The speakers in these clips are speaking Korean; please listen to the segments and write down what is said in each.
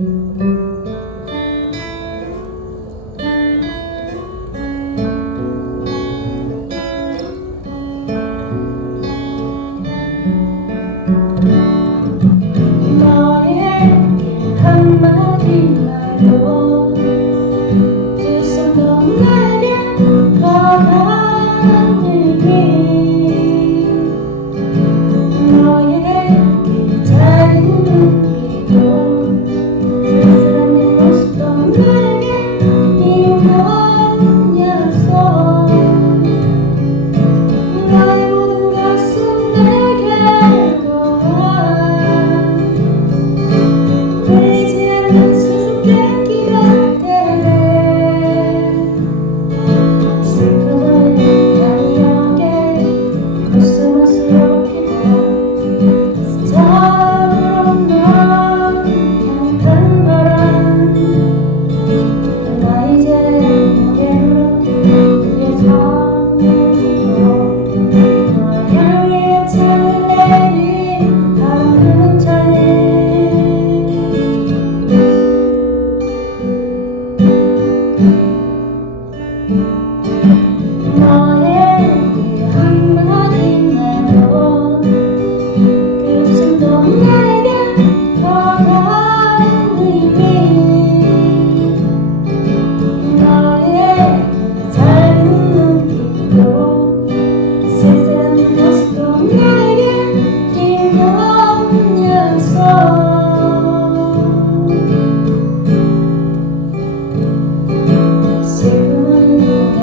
그 손도 내게 걸어내게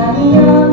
Maria.